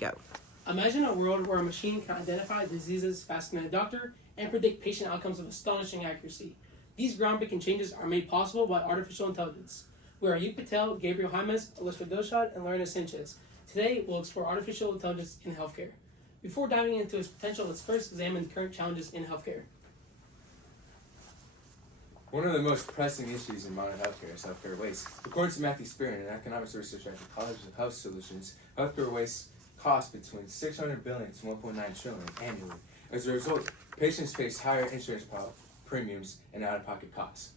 go. Imagine a world where a machine can identify diseases faster than a doctor and predict patient outcomes with astonishing accuracy. These groundbreaking changes are made possible by artificial intelligence. We are Ayub Patel, Gabriel Jaimes, Alyssa Dilshad, and Lorena Sanchez. Today, we'll explore artificial intelligence in healthcare. Before diving into its potential, let's first examine current challenges in healthcare. One of the most pressing issues in modern healthcare is healthcare waste. According to Matthew Spearman, an economics researcher at the College of Health Solutions, healthcare waste costs between $600 billion to $1.9 trillion annually. As a result, patients face higher insurance premiums and out-of-pocket costs.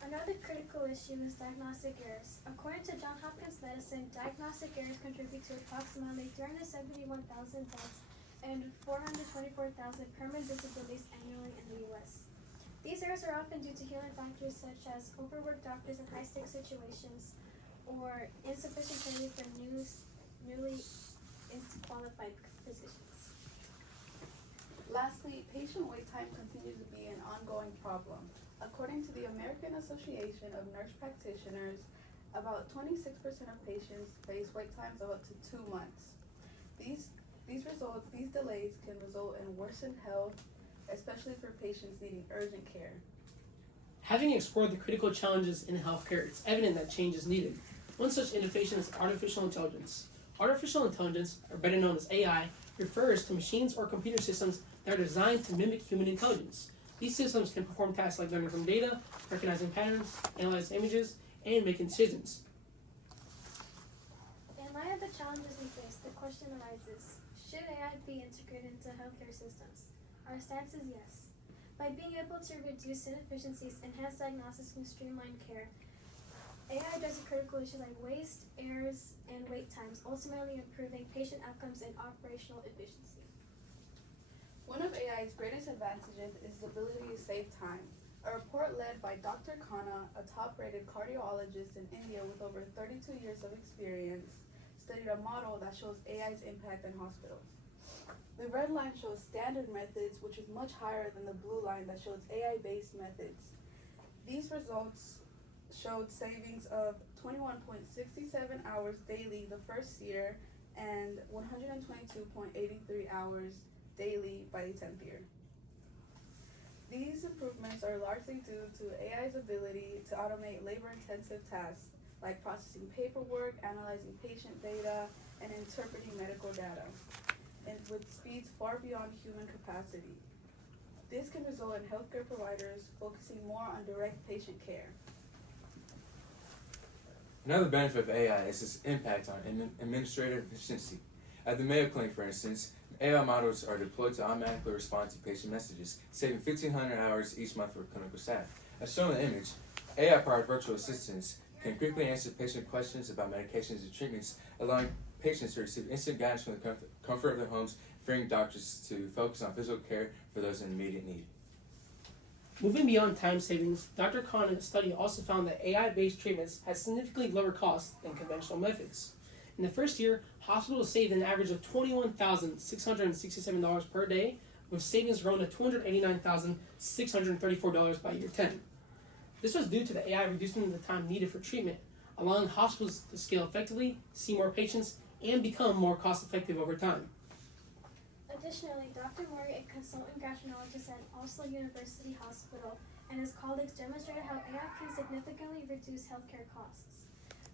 Another critical issue is diagnostic errors. According to Johns Hopkins Medicine, diagnostic errors contribute to approximately 371,000 deaths and 424,000 permanent disabilities annually in the U.S. These errors are often due to human factors such as overworked doctors in high-stakes situations or insufficient training for newly qualified physicians. Lastly, patient wait time continues to be an ongoing problem. According to the American Association of Nurse Practitioners, about 26% of patients face wait times of up to 2 months. These delays can result in worsened health, especially for patients needing urgent care. Having explored the critical challenges in healthcare, it's evident that change is needed. One such innovation is artificial intelligence. Artificial intelligence, or better known as AI, refers to machines or computer systems that are designed to mimic human intelligence. These systems can perform tasks like learning from data, recognizing patterns, analyzing images, and making decisions. In light of the challenges we face, the question arises, should AI be integrated into healthcare systems? Our stance is yes. By being able to reduce inefficiencies, enhance diagnosis, and streamline care, AI addresses critical issues like waste, errors, and wait times, ultimately improving patient outcomes and operational efficiency. One of AI's greatest advantages is the ability to save time. A report led by Dr. Khanna, a top-rated cardiologist in India with over 32 years of experience, studied a model that shows AI's impact in hospitals. The red line shows standard methods, which is much higher than the blue line that shows AI-based methods. These results showed savings of 21.67 hours daily the first year and 122.83 hours daily by the 10th year. These improvements are largely due to AI's ability to automate labor-intensive tasks like processing paperwork, analyzing patient data, and interpreting medical data, and with speeds far beyond human capacity. This can result in healthcare providers focusing more on direct patient care. Another benefit of AI is its impact on administrative efficiency. At the Mayo Clinic, for instance, AI models are deployed to automatically respond to patient messages, saving 1,500 hours each month for clinical staff. As shown in the image, AI-powered virtual assistants can quickly answer patient questions about medications and treatments, allowing patients to receive instant guidance from the comfort of their homes, freeing doctors to focus on physical care for those in immediate need. Moving beyond time savings, Dr. Khanna's study also found that AI-based treatments had significantly lower costs than conventional methods. In the first year, hospitals saved an average of $21,667 per day, with savings grown to $289,634 by year 10. This was due to the AI reducing the time needed for treatment, allowing hospitals to scale effectively, see more patients, and become more cost-effective over time. Additionally, Dr. Mori, a consultant gastroenterologist at Oslo University Hospital, and his colleagues demonstrated how AI can significantly reduce healthcare costs.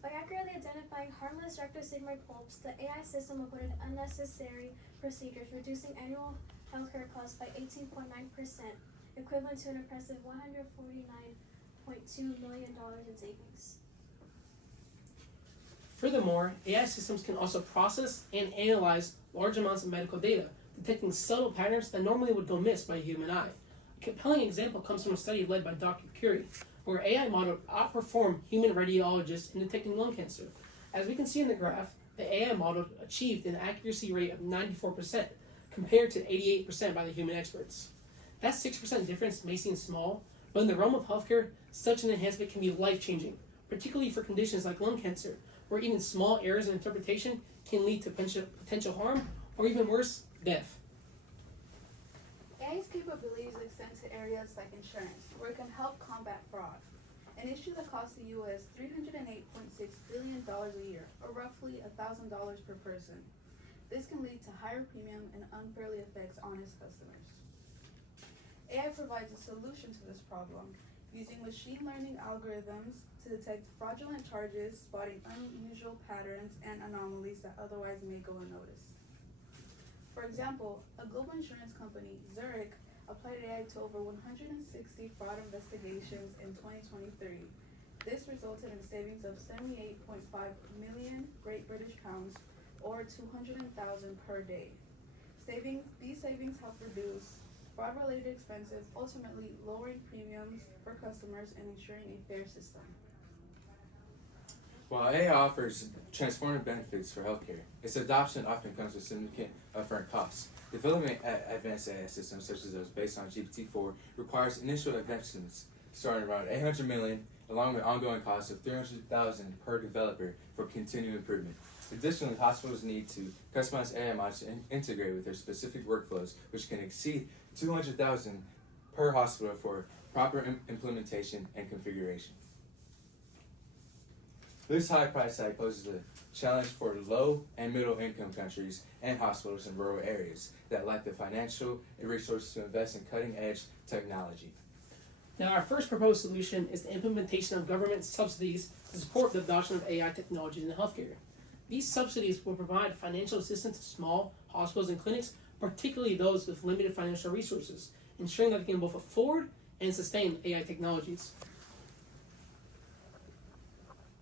By accurately identifying harmless rectosigmoid pulps, the AI system avoided unnecessary procedures, reducing annual healthcare costs by 18.9%, equivalent to an impressive $149.2 million in savings. Furthermore, AI systems can also process and analyze large amounts of medical data, detecting subtle patterns that normally would go missed by a human eye. A compelling example comes from a study led by Dr. Curie, where AI model outperformed human radiologists in detecting lung cancer. As we can see in the graph, the AI model achieved an accuracy rate of 94%, compared to 88% by the human experts. That 6% difference may seem small, but in the realm of healthcare, such an enhancement can be life-changing, particularly for conditions like lung cancer, where even small errors in interpretation can lead to potential harm, or even worse, death. AI's capabilities extend to areas like insurance, where it can help combat fraud. In an issue that costs the U.S. $308.6 billion a year, or roughly $1,000 per person. This can lead to higher premium and unfairly affects honest customers. AI provides a solution to this problem, using machine learning algorithms to detect fraudulent charges, spotting unusual patterns and anomalies that otherwise may go unnoticed. For example, a global insurance company, Zurich, applied AI to over 160 fraud investigations in 2023. This resulted in savings of 78.5 million Great British pounds, or 200,000 per day. These savings help reduce fraud-related expenses, ultimately lowering premiums for customers and ensuring a fair system. While AI offers transformative benefits for healthcare, its adoption often comes with significant upfront costs. Developing advanced AI systems such as those based on GPT-4 requires initial investments starting around $800 million, along with ongoing costs of $300,000 per developer for continued improvement. Additionally, hospitals need to customize AI models to integrate with their specific workflows, which can exceed $200,000 per hospital for proper implementation and configuration. This high price tag poses a challenge for low and middle income countries and hospitals in rural areas that lack the financial resources to invest in cutting edge technology. Now, our first proposed solution is the implementation of government subsidies to support the adoption of AI technologies in healthcare. These subsidies will provide financial assistance to small hospitals and clinics, particularly those with limited financial resources, ensuring that they can both afford and sustain AI technologies.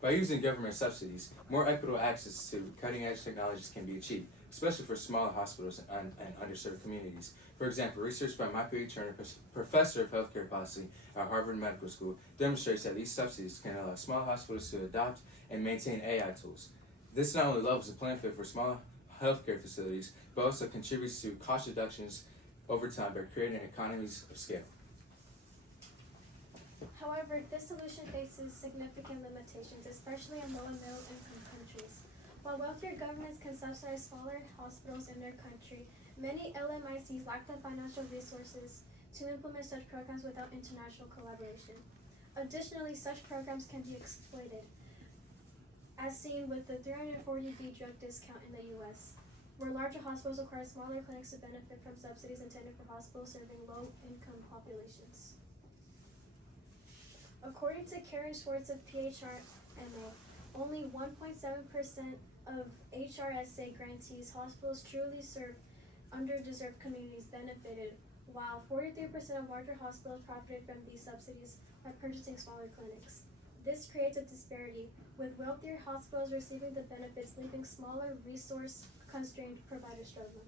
By using government subsidies, more equitable access to cutting-edge technologies can be achieved, especially for smaller hospitals and underserved communities. For example, research by Michael E. Turner, professor of healthcare policy at Harvard Medical School, demonstrates that these subsidies can allow small hospitals to adopt and maintain AI tools. This not only levels the playing field for small healthcare facilities, but also contributes to cost reductions over time by creating economies of scale. However, this solution faces significant limitations, especially in low and middle income countries. While wealthier governments can subsidize smaller hospitals in their country, many LMICs lack the financial resources to implement such programs without international collaboration. Additionally, such programs can be exploited, as seen with the 340B drug discount in the US, where larger hospitals require smaller clinics to benefit from subsidies intended for hospitals serving low-income populations. According to Karen Schwartz of PHRMO, only 1.7% of HRSA grantees hospitals truly serve underdeserved communities benefited, while 43% of larger hospitals profited from these subsidies by purchasing smaller clinics. This creates a disparity, with wealthier hospitals receiving the benefits, leaving smaller, resource-constrained providers struggling.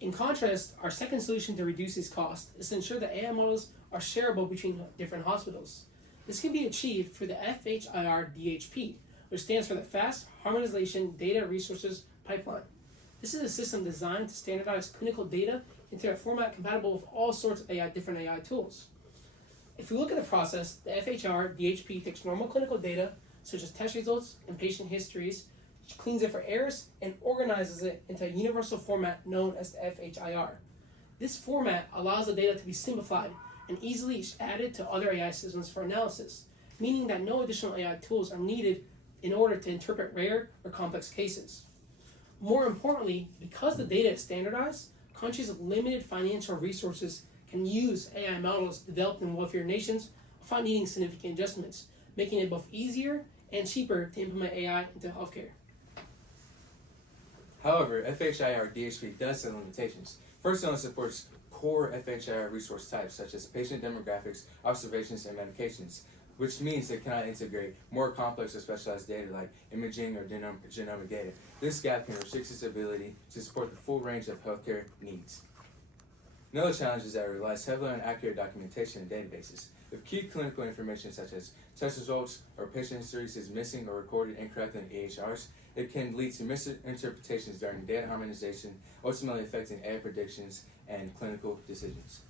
In contrast, our second solution to reduce these costs is to ensure that AI models are shareable between different hospitals. This can be achieved through the FHIR-DHP, which stands for the Fast Harmonization Data Resources Pipeline. This is a system designed to standardize clinical data into a format compatible with all sorts of different AI tools. If we look at the process, the FHIR-DHP takes normal clinical data, such as test results and patient histories, cleans it for errors, and organizes it into a universal format known as the FHIR. This format allows the data to be simplified and easily added to other AI systems for analysis, meaning that no additional AI tools are needed in order to interpret rare or complex cases. More importantly, because the data is standardized, countries with limited financial resources can use AI models developed in wealthier nations without needing significant adjustments, making it both easier and cheaper to implement AI into healthcare. However, FHIR-DHP does have limitations. First, it only supports core FHIR resource types such as patient demographics, observations, and medications, which means it cannot integrate more complex or specialized data like imaging or genomic data. This gap can restrict its ability to support the full range of healthcare needs. Another challenge is that it relies heavily on accurate documentation and databases. If key clinical information such as test results or patient histories is missing or recorded incorrectly in EHRs, it can lead to misinterpretations during data harmonization, ultimately affecting AI predictions and clinical decisions.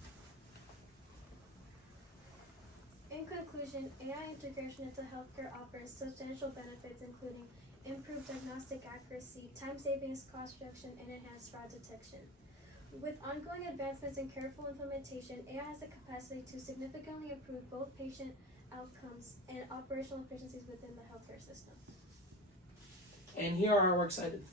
In conclusion, AI integration into healthcare offers substantial benefits, including improved diagnostic accuracy, time savings, cost reduction, and enhanced fraud detection. With ongoing advancements and careful implementation, AI has the capacity to significantly improve both patient outcomes and operational efficiencies within the healthcare system. And here are our works cited.